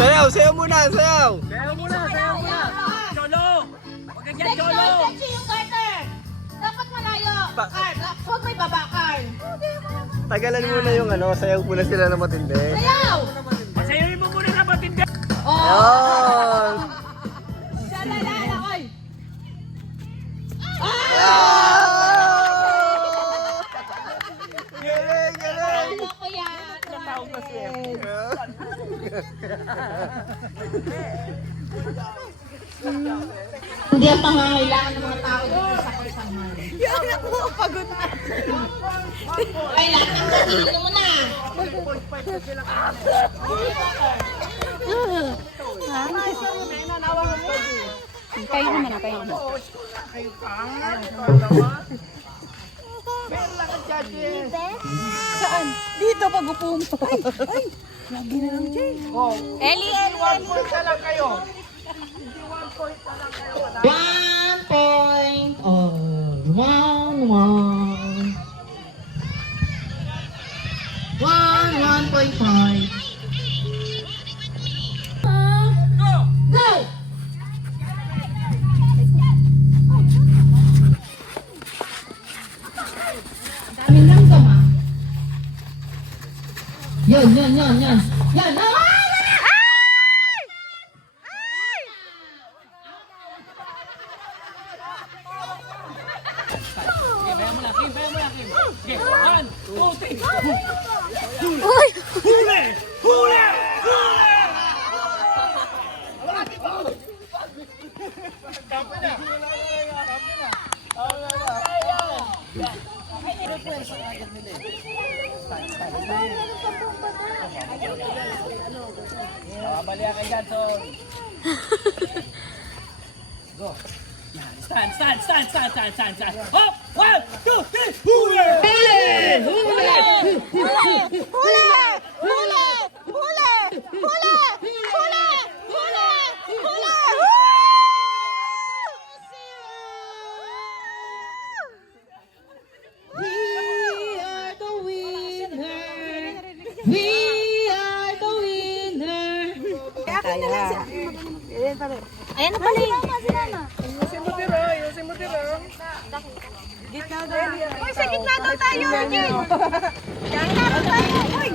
Sayaw, sayaw muna, sayaw. Cholo! Huwag ka dyan, Let's go, Cholo! let's yung butter. Dapat malayo. Carl, huwag may baba, Carl. Tagalan muna yung ano, sayaw muna sila na matindi. Sayaw. Pasayoyin mo muna na matindi! Oh. Ayun! Lalala, oy. Galing, galing! Ano ko yan? Hindi ang pangangailangan ng mga tao dito sa Kasamal. Pagod na. Ay, lahat ng dito mo na. Kayo naman, kayo naman. Saan? Dito pag upo mo. Ay, lagi na lang dyan. Eli. 1 point na lang kayo. 1 point. Oh, 1. 1.5. Go! Daming lang to, ma. Yan. Yan, Okay, 1, 2, 3! Huli! Huli! Balihan ka dyan, Son. Go. Yan, stand. Hop! 1, 2, 3! Huli! Ayan na pala yun. Ayusin mo tira. Uy, sa gitna daw tayo, Jin. Gitna daw tayo. Uy.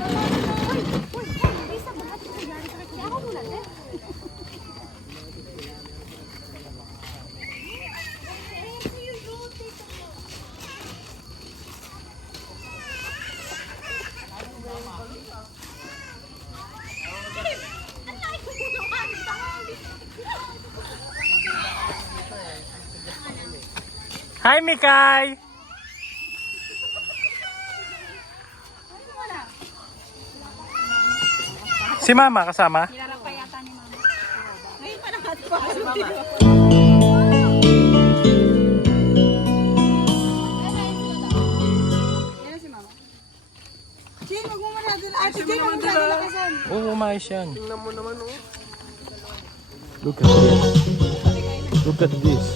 Hi, Mikay! Si Mama kasama? Oo, umayos yan. Tingnan mo naman, oh. Look at this. Look at this.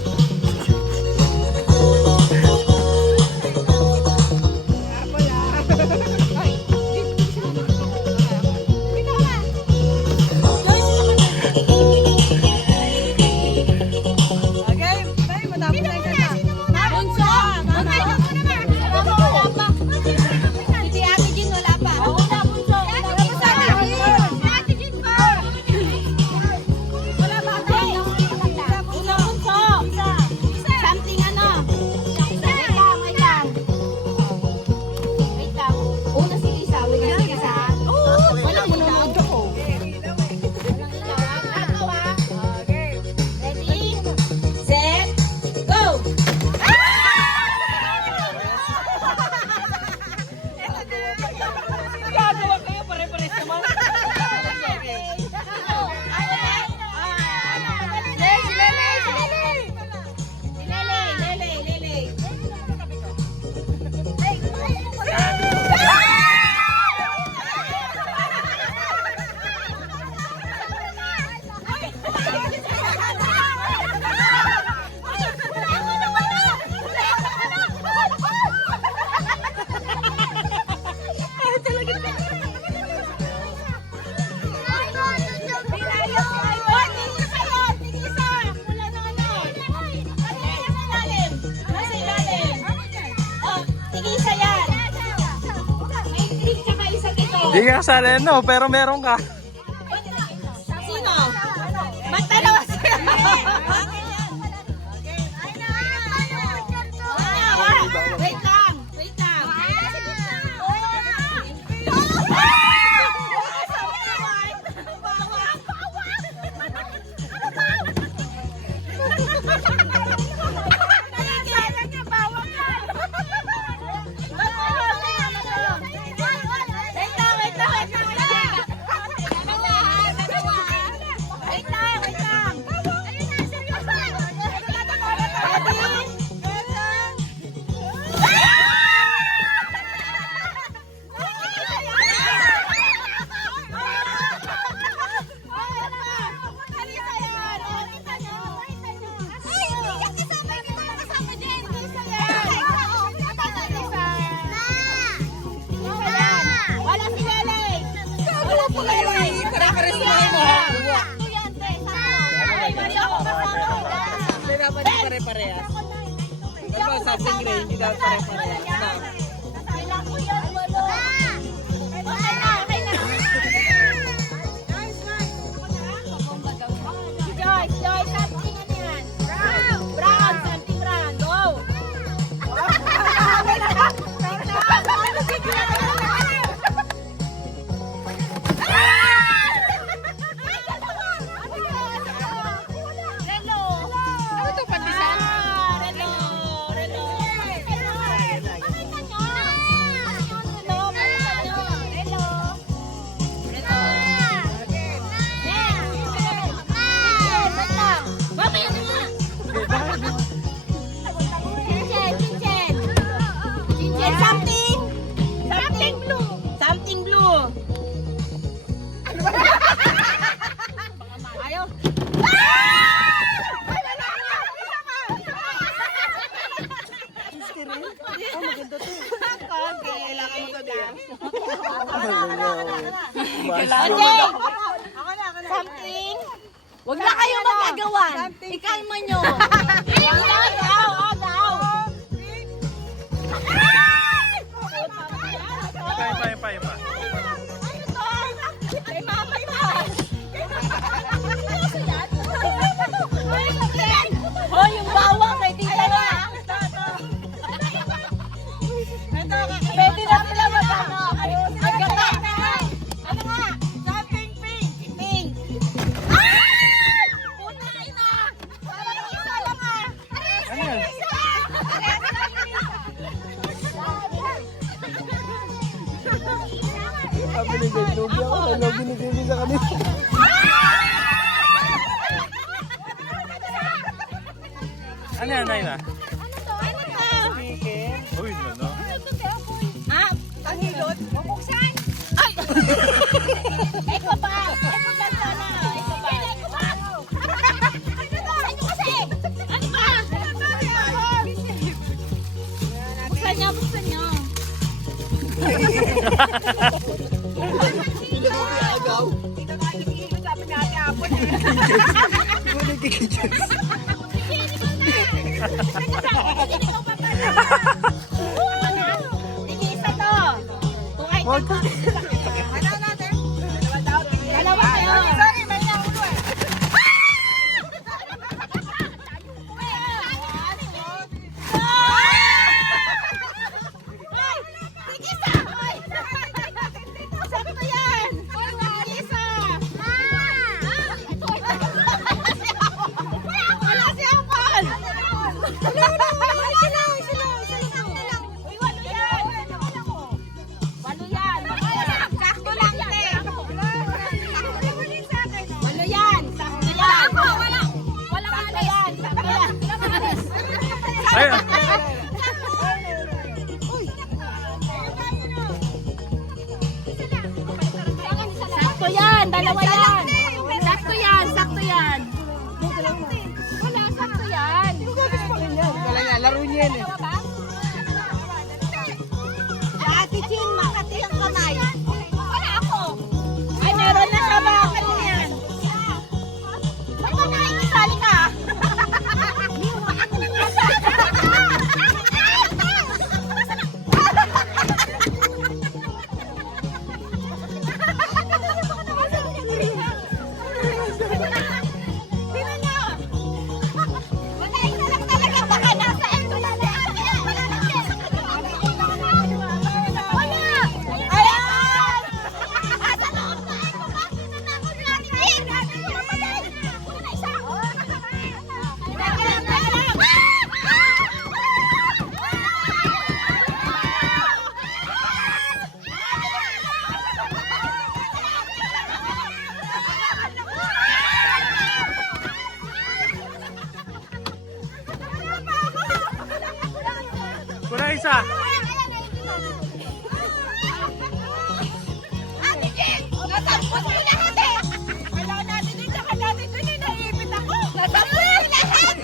Hindi ka kasali, no? Pero meron ka. Sino? Ba't dalawa sila? Wait lang. Wait lang. Wala si Lelay! Wala si Lelay! Pare-pares mo mo! Hindi dapat di pare-parehas. Ano sa tingin, hindi dapat pare-parehas. Joyce, something ano yan? Brown, something brown. Go! Something blue. Ayaw. Something. Huwag na kayong magagawan. Ikalma nyo. Pa. Oh, yung bawang kay tita na. Pwede na sila mag-ano. Magkata. Ano nga? Something pink. Pink. Puta ina. Parang isa lang ah. Ano yan? Sabi ni Jay, lugi ako. Ano binigay sa kanila? Ano yan, Naina? Chicken. Uy, ano? Ah, Panghilot. Bubuksan. Ay! Eko pa. Eko pa sana. Eko pa. Eko pa. Ano kasi? Ano ba? Buksan niyo, buksan niyo. Tingisa to. Dalawa kayo. Sakto yan. Tingisa. isa. Ate Jen! Nasampos ko lahat eh! Kailangan natin din, saka natin dun eh, naiipit ako! Nasampos ko lahat!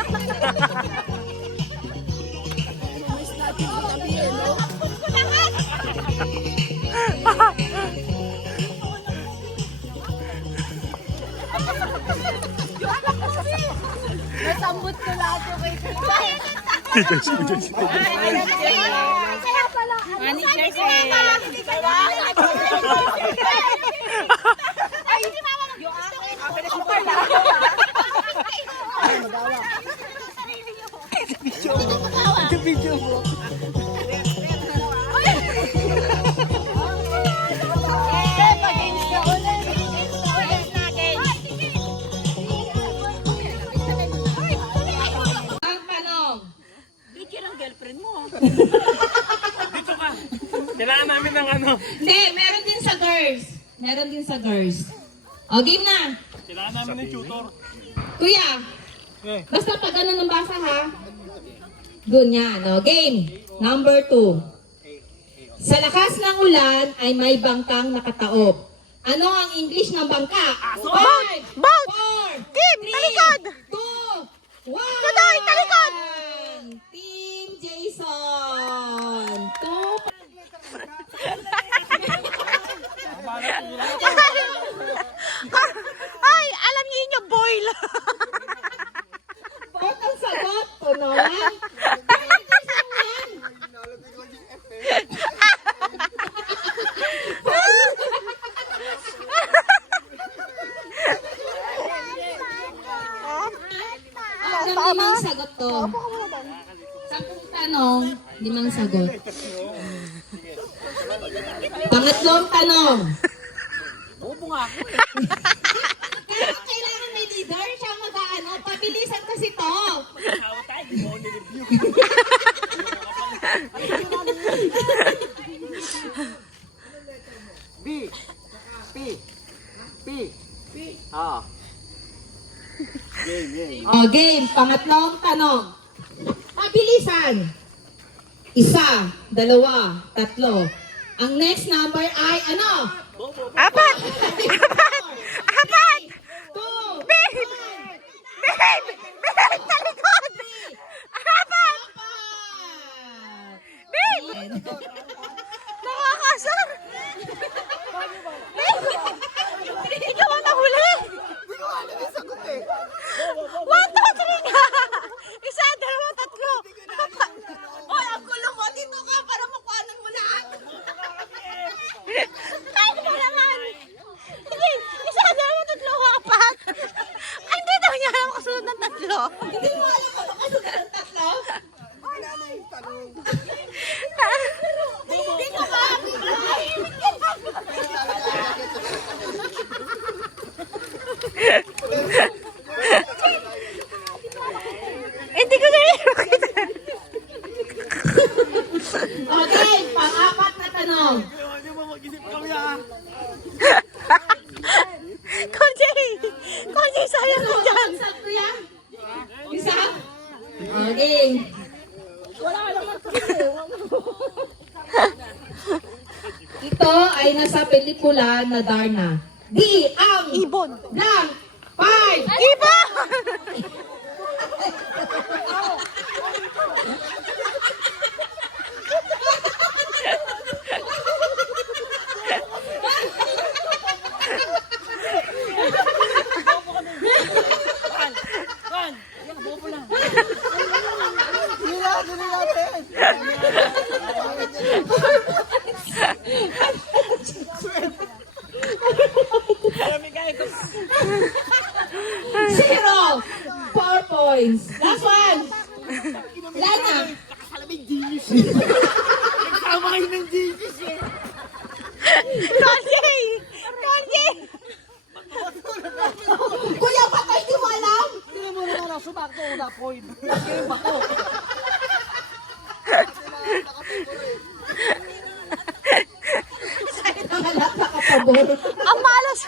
Nasampos ko lahat! Nasambot ko lahat yung kay Kaya pala. Ani Jersey. Ay, hindi mama. Yung akin. Ako pala. Ito video mo. Ang tanong. Dito ka. Kailangan namin ng ano. Hindi, meron din sa girls. Meron din sa girls. O, game na. Kailangan namin ng tutor. Kuya, basta pag ano ng basa ha. Doon yan. O, game. Number 2. Sa lakas ng ulan ay may bangkang nakataob. Ano ang English ng bangka? 5, 4, Boat! 3, Team, talikod! 2, 1. Tutoy, talikod! Team Jason. 2. Ay, alam niyo yun yung boil. Bot ang sagot. Tunoy. Limang sagot to. 10 tanong, 5 sagot. Pangatlong tanong. Kaya kailangan may leader siya mag-ano, pabilisan kasi to. B. P. P. Ah. O, game. Pangatlong tanong. Pabilisan. 1, 2, 3. Ang next number ay ano? Apat! 2, Babe! Babe! Babe! Talikod! Apat! Babe! Nakakasar! Babe! Ikaw ang nahuli! Hindi ko alam yung sagot eh. 1, 2, 3 nga! 1, 2, 3. Apat! Oy, ang gulo mo! Dito ka para makuhanan mo lahat! Kahit mo naman! Hindi! 1, 2, 3, 4. Ay, hindi daw niya alam kasunod ng 3. Hindi mo alam kung ano kasunod ng 3? Dito ka! Hindi ko na makita. Okay, pang-apat na tanong. Konji, sayang mo dyan. Isa, kuya? Isa? Okay. Ito ay nasa pelikula na Darna. Di ang Ibon. blank 5. Ibon! Dili natin. Zero. 4 points. Last one. Ilan na? Tama kayo ng Jesus eh. Konji! Konji! Kuya, baka hindi mo alam? Tingnan mo naman ang sumakto na point. Kasi yung bako. Ang lahat nakapabor. Ang malas!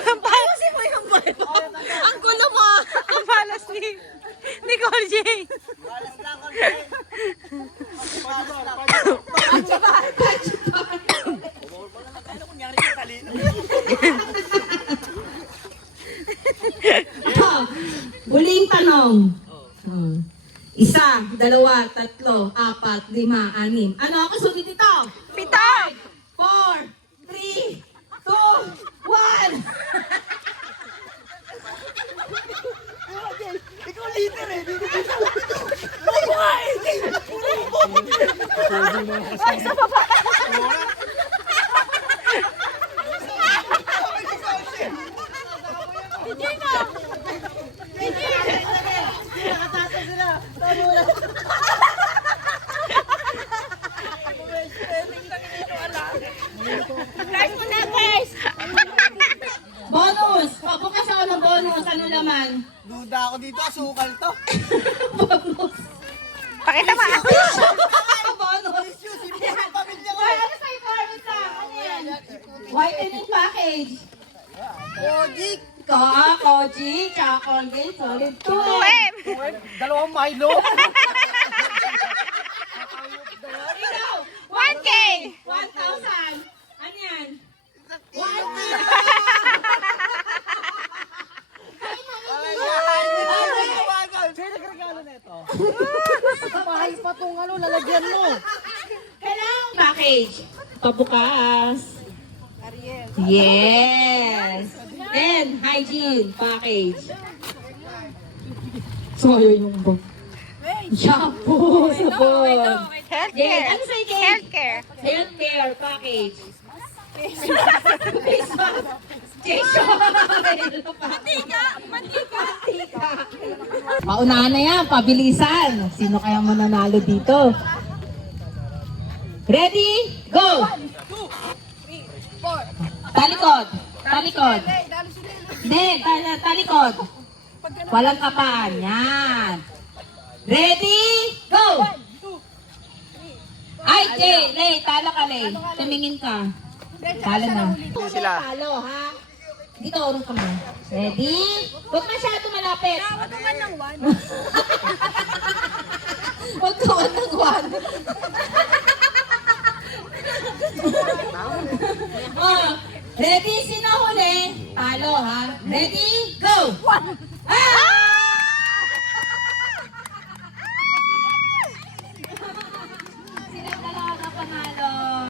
Ang malas mo yung bato! Ang gulo mo! Ang malas ni Konji! Malas lang ako. Malas lang. Huling tanong. Isa, dalawa, tatlo, apat, lima, anim. Ano ako sunod dito? 7. 4, 3, 2, 1. Ikaw leader eh. Ay, isa pa ba? Guys, muna guys! Bonus! Bukas ako ng bonus. Ano naman? Duda ako dito, asukal to. Bonus. Pakita mo. Bonus. Ay, ano sa'yo, Carlos? Ano yan? Whitening package. Kodik. Koji, tsaka Colgate, solid 2. 2M. Dalawang Milo. Ikaw, 1K. 1,000. Ano yan? Sino nagregalo na ito? Bahay pa tong ano, lalagyan mo. Hello! Package. Pabukas. Yes! And hygiene package. Sayo yung ba? Shampoo, sabon. Healthcare. Ano sa'yo, Kate? Healthcare. Healthcare package. Face mask. Tissue. Mantika. Mantika. Paunahan na yan, pabilisan. Sino kaya mananalo dito? Ready? Go! 2, 3, 4. Talikod. Talikod. Hindi, talikod. Walang kapaan. Yan. Ready? Go! Ay, Jay, Lay, talo ka, Lay. Tumingin ka. Talo na. Sila. Talo, ha? Dito, urong ka mo. Ready? Huwag masyado malapit. Huwag ka ng one. Oh, ready? Sino huli? Talo, ha? Ready? Go! Ah!